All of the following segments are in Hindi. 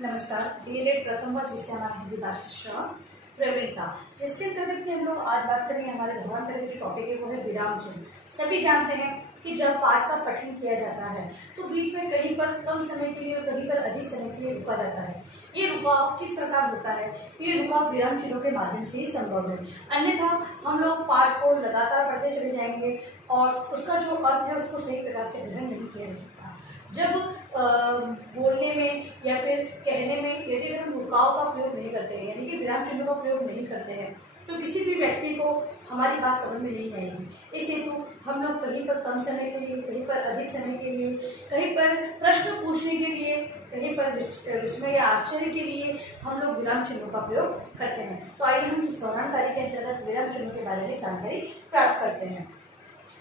नमस्कार। डीएलएड प्रथम वर्ष जिसका नाम हिंदी भाषा प्रवीणता, जिसके अंतर्गत में हम लोग आज बात करेंगे। हमारे भगवान का जो टॉपिक है वो है विराम चिन्ह। सभी जानते हैं कि जब पाठ का पठन किया जाता है तो बीच में कहीं पर कम समय के लिए और कहीं पर अधिक समय के लिए रुका जाता है। ये रुकाव किस प्रकार होता है? ये रुकाव विराम चिन्हों के माध्यम से ही संभव है, अन्यथा हम लोग पाठ को लगातार पढ़ते चले जाएंगे और उसका जो अर्थ है उसको सही प्रकार से ग्रहण नहीं किया जा सकता। जब बोलने में या फिर कहने में यदि हम रुकाव का प्रयोग नहीं करते हैं, यानी कि विराम चिन्हों का प्रयोग नहीं करते हैं, तो किसी भी व्यक्ति को हमारी बात समझ में नहीं आएगी। इस हेतु हम लोग कहीं पर कम समय के लिए, कहीं पर अधिक समय के लिए, कहीं पर प्रश्न पूछने के लिए, कहीं पर विस्मय या आश्चर्य के लिए हम लोग विराम चिन्हों का प्रयोग करते हैं। तो आइए हम इस दौरान कार्य के अंतर्गत विराम चिन्हों के बारे में जानकारी प्राप्त करते हैं।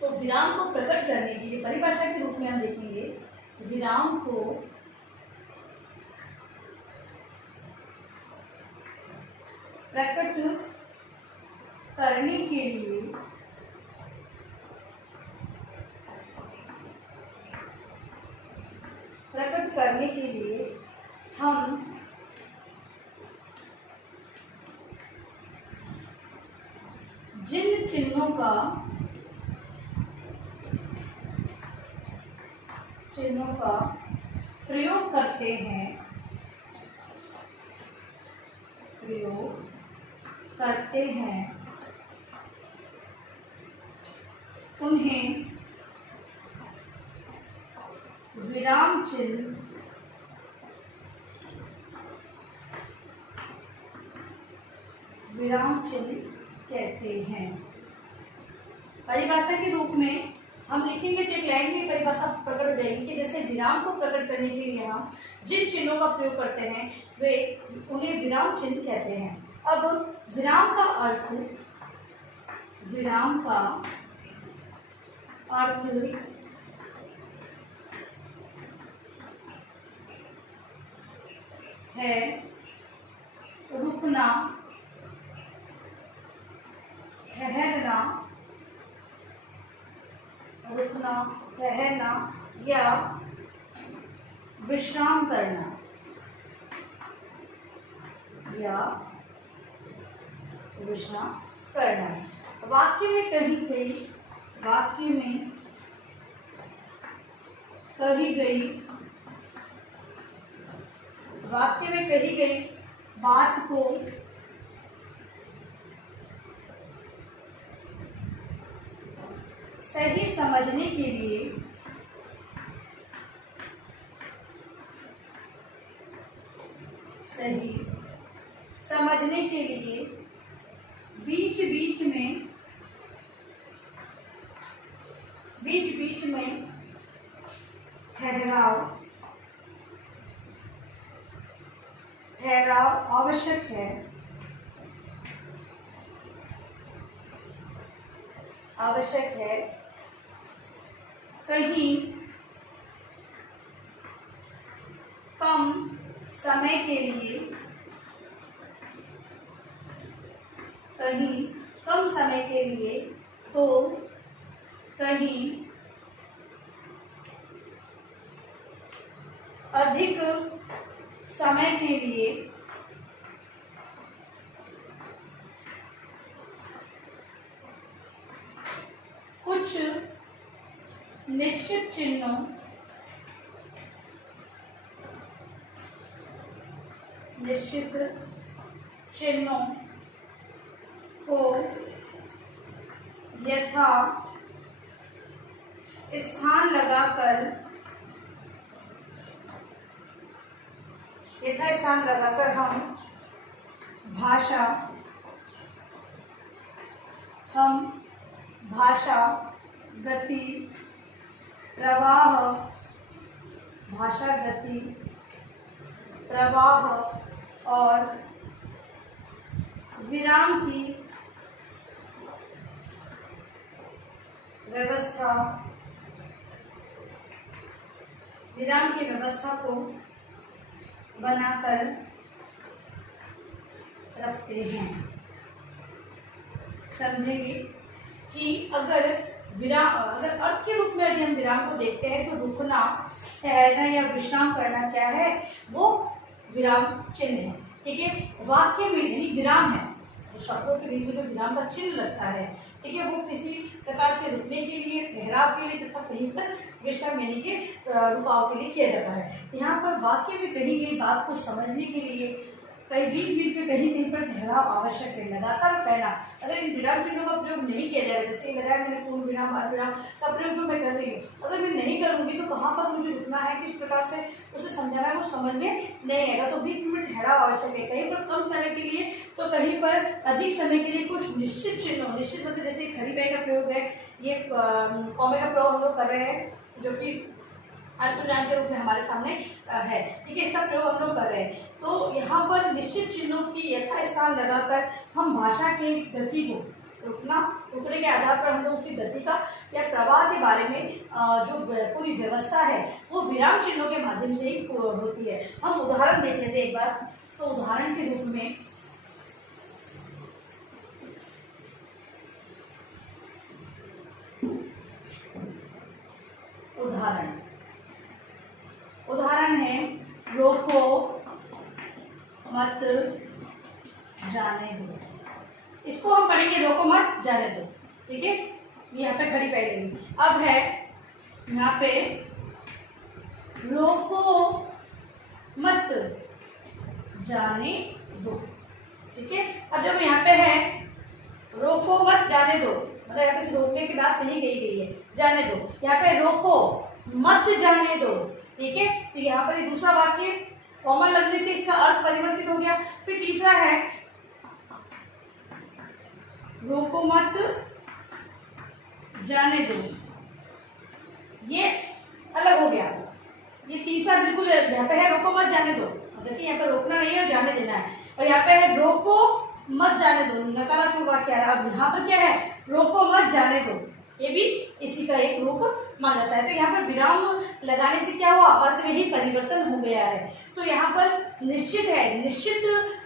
तो विराम को प्रकट करने के लिए परिभाषा के रूप में हम देखेंगे। विराम को प्रकट करने के लिए हम जिन चिन्हों का प्रयोग करते हैं उन्हें विराम चिन्ह कहते हैं। परिभाषा के रूप में हम लिखेंगे तो एक लाइन में परिभाषा प्रकट हो जाएगी कि जैसे विराम को प्रकट करने के लिए हम जिन चिन्हों का प्रयोग करते हैं वे उन्हें विराम चिन्ह कहते हैं। अब विराम का अर्थ है रुकना, ठहरना या विश्राम करना वाक्य में कही गई बात को सही समझने के लिए बीच बीच में ठहराव आवश्यक है। कहीं कम समय के लिए तो कहीं अधिक समय के लिए कुछ निश्चित चिन्हों को यथा स्थान लगाकर हम भाषा गति प्रवाह और विराम की व्यवस्था को बनाकर रखते हैं। समझेंगे कि अगर अर्थ के रूप में यदि हम विराम को देखते हैं तो रुकना, ठहरना या विश्राम करना क्या है, वो विराम चिन्ह है। ठीक है, वाक्य में यानी विराम है, तो शब्दों के बीच में जो विराम का चिन्ह लगता है, ठीक है, वो किसी प्रकार से रुकने के लिए, ठहराव के लिए तथा कहीं पर विश्राम यानी कि रुकाव के लिए किया जाता है। यहाँ पर वाक्य में कही गई बात को समझने के लिए कहीं बीच बीच में कहीं कहीं पर ठहराव आवश्यक है, लगातार कहना। अगर इन विराम चिन्हों का प्रयोग नहीं किया जाएगा, जैसे लगाया मैंने पूर्ण विराम, अर्धविराम का प्रयोग जो मैं कर रही हूँ, अगर मैं नहीं करूंगी तो कहाँ पर मुझे रुकना है, किस प्रकार से उसे समझाना है, वो समझ में नहीं आएगा। तो बीच में ठहराव आवश्यक है, कहीं पर कम समय के लिए तो कहीं पर अधिक समय के लिए कुछ निश्चित चिन्हों, निश्चित मतलब जैसे खड़ी बाई का प्रयोग है, ये कॉमे का प्रयोग हम लोग कर रहे हैं, जो कि अल्पविराम के रूप में हमारे सामने है। ठीक है, इसका प्रयोग हम लोग कर रहे हैं। तो यहाँ पर निश्चित चिन्हों की यथास्थान लगाकर हम भाषा के गति को रुकने के आधार पर हम लोग उसकी गति का या प्रवाह के बारे में जो पूरी व्यवस्था है वो विराम चिन्हों के माध्यम से ही होती है। हम उदाहरण देख लेते हैं एक बार। तो उदाहरण के रूप में उदाहरण है रोको मत जाने दो। इसको हम पढ़ेंगे रोको मत जाने दो। ठीक है, यहाँ पे खड़ी पहले लेंगे। अब है यहाँ पे रोको मत जाने दो। ठीक है, अब जब यहाँ पे है रोको मत जाने दो, मतलब यहाँ पे रोकने की बात नहीं कही गई है, जाने दो। यहाँ पे रोको मत जाने दो। ठीक है, तो यहाँ पर दूसरा वाक्य कॉमा लगने से इसका अर्थ परिवर्तित हो गया। फिर तीसरा है रोको मत जाने दो, ये अलग हो गया। ये तीसरा बिल्कुल यहाँ पे है रोको मत जाने दो, देखिए यहाँ पे रोकना नहीं है, जाने देना है। और यहाँ पे है रोको मत जाने दो, नकारात्मक वाक्य आ रहा है। अब यहाँ पर क्या है, रोको मत जाने दो, ये भी इसी का एक रूप माना जाता है। तो यहाँ पर विराम लगाने से क्या हुआ, अर्थ में ही परिवर्तन हो गया है। तो यहाँ पर निश्चित है, निश्चित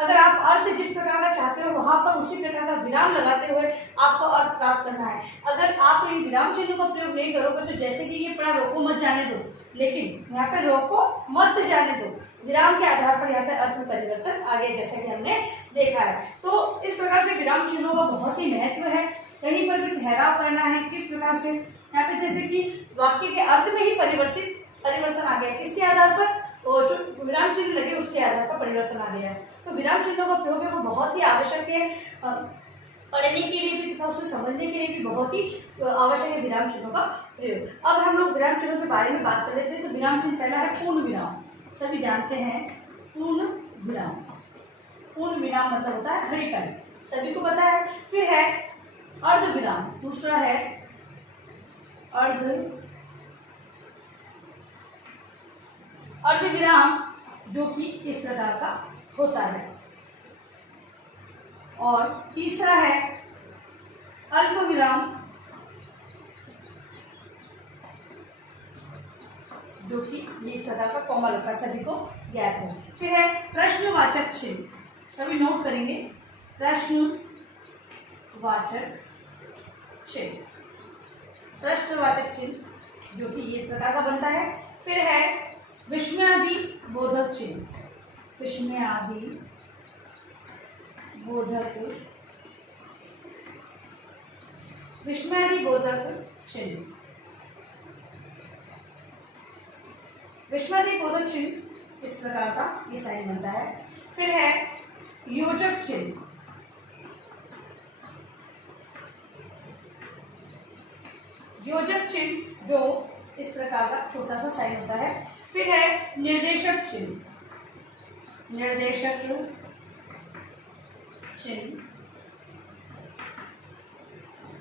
अगर आप अर्थ जिस प्रकार का चाहते हो वहां पर उसी प्रकार का विराम लगाते हुए आपको अर्थ प्राप्त करना है। अगर आप इन विराम चिन्हों का प्रयोग नहीं करोगे तो जैसे कि ये पढ़ा रोको मत जाने दो, लेकिन यहाँ पे रोको मत जाने दो, विराम के आधार पर यहाँ पे अर्थ में परिवर्तन आ गया, जैसा कि हमने देखा है। तो इस प्रकार से विराम चिन्हों का बहुत ही महत्व है। कहीं पर भी ठहराव करना है, किस प्रकार से यहाँ पे जैसे कि वाक्य के अर्थ में ही परिवर्तन आ गया, किसके आधार पर, जो विराम चिन्ह लगे उसके आधार पर परिवर्तन आ गया है। तो विराम चिन्हों का प्रयोग है वो बहुत ही आवश्यक है, पढ़ने के लिए भी तथा उसे समझने के लिए भी बहुत ही आवश्यक है विराम चिन्हों का प्रयोग। अब हम लोग विराम चिन्हों के बारे में बात कर लेते हैं। तो विराम चिन्ह पहला है पूर्ण विराम, सभी जानते हैं पूर्ण विराम। पूर्ण विराम मतलब होता है खड़ी टाइम, सभी को पता है। फिर है अर्ध विराम, दूसरा है अर्ध विराम जो कि इस प्रकार का होता है। और तीसरा है अल्प विराम जो कि इस प्रकार का कॉमा लगता है, सभी को ज्ञात है। फिर है प्रश्नवाचक चिन्ह, सभी नोट करेंगे, प्रश्नवाचक चिन्ह, प्रश्नवाचक चिन्ह जो कि इस प्रकार का बनता है। फिर है विस्मयादि बोधक चिन्ह, विस्मयादि बोधक चिन्ह, विस्मयादि बोधक चिन्ह इस प्रकार का ये साइन बनता है। फिर है योजक चिन्ह, योजक चिन्ह जो इस प्रकार का छोटा सा साइन होता है। फिर है निर्देशक चिन्ह, निर्देशक चिन्ह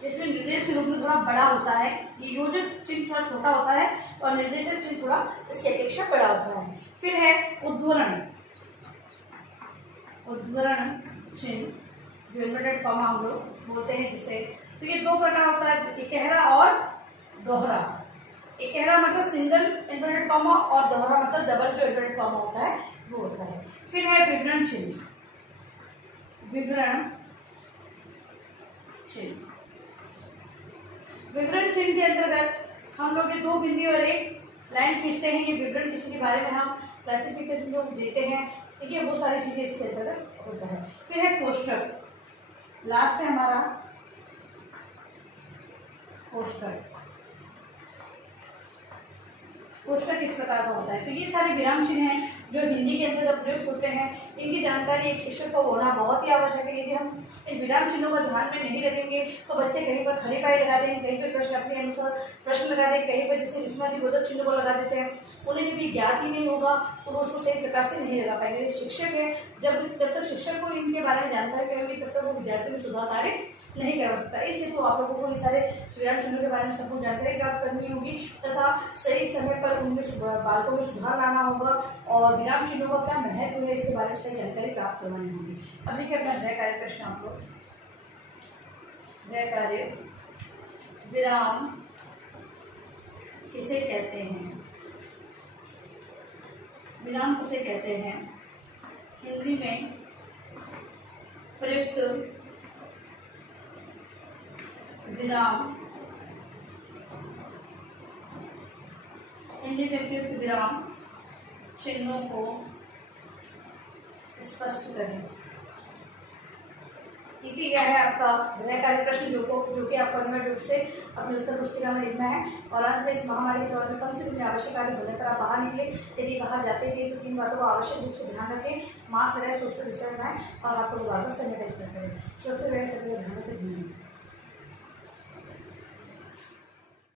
जिसमें निर्देश के रूप में थोड़ा बड़ा होता है। ये योजक चिन्ह थोड़ा छोटा होता है और निर्देशक चिन्ह थोड़ा इसकी अपेक्षा बड़ा होता है। फिर है उद्धरण चिन्ह, जो इन्वर्टेड कॉमा हम लोग बोलते हैं जिसे। तो ये दो प्रकार होता है, इकहरा और दोहरा। इकहरा मतलब सिंगल इन्वर्टेड कॉमा और दोहरा मतलब डबल जो इन्वर्टेड कॉमा होता है वो होता है। फिर है विवरण चिन्ह, विवरण चिन्ह के अंतर्गत हम लोग ये दो बिंदी और एक लाइन खींचते हैं, ये विवरण किसी के बारे में हम क्लासिफिकेशन जो देते हैं, ठीक है, वो सारी चीजें इसके अंतर्गत होता है। फिर है कोष्ठक, लास्ट है हमारा कोष्ठक। कोष्ठक इस प्रकार का होता है। तो ये सारे विराम चिन्ह हैं जो हिंदी के अंदर प्रयुक्त होते हैं। इनकी जानकारी एक शिक्षक को होना बहुत ही आवश्यक है। यदि हम इन विराम चिन्हों को ध्यान में नहीं रखेंगे तो बच्चे कहीं पर खड़ी पाई लगा देंगे, कहीं पर प्रश्न अपने अनुसार प्रश्न लगा देंगे, कहीं पर जैसे विस्मयादिबोधक चिन्ह को लगा देते हैं। उन्हें जब ये ज्ञात ही नहीं होगा तो वो उसको सही प्रकार से नहीं लगा पाएंगे। शिक्षक है, जब तक शिक्षक को इनके बारे में जानकारी होगी तब तक वो विद्यार्थी में सुधार कार्य नहीं करवा सकता। इस हेतु आप लोगों को ये सारे विराम चिन्हों के बारे में संपूर्ण जानकारी प्राप्त करनी होगी तथा सही समय पर उनमें बालकों में सुधार लाना होगा और विराम चिन्हों का क्या महत्व है इसके बारे में सही जानकारी प्राप्त करवानी होगी। अब देखिए अपना गृह कार्य प्रश्न आपको। गृह कार्य, विराम किसे कहते हैं? विराम किसे कहते हैं? हिंदी में प्रयुक्त विराम, हिंदी में प्रयुक्त विराम चिन्हों को स्पष्ट करें। ठीक है, यह है आपका गृह कार्य प्रश्न जो कि आपको अनिवार्य रूप से अपनी उत्तर पुस्तिका में लिखना है। और अंत में इस महामारी के दौर में कम से कम आवश्यक कार्य होने पर आप बाहर निकले। यदि बाहर जाते हैं तो 3 बातों को आवश्यक रूप से ध्यान रखें। मास्क लगाए, सोशल डिस्टेंस बनाएं और आपको बार-बार सैनिटाइज करते रहें। सुरक्षित रहें, सभी ध्यान रखें।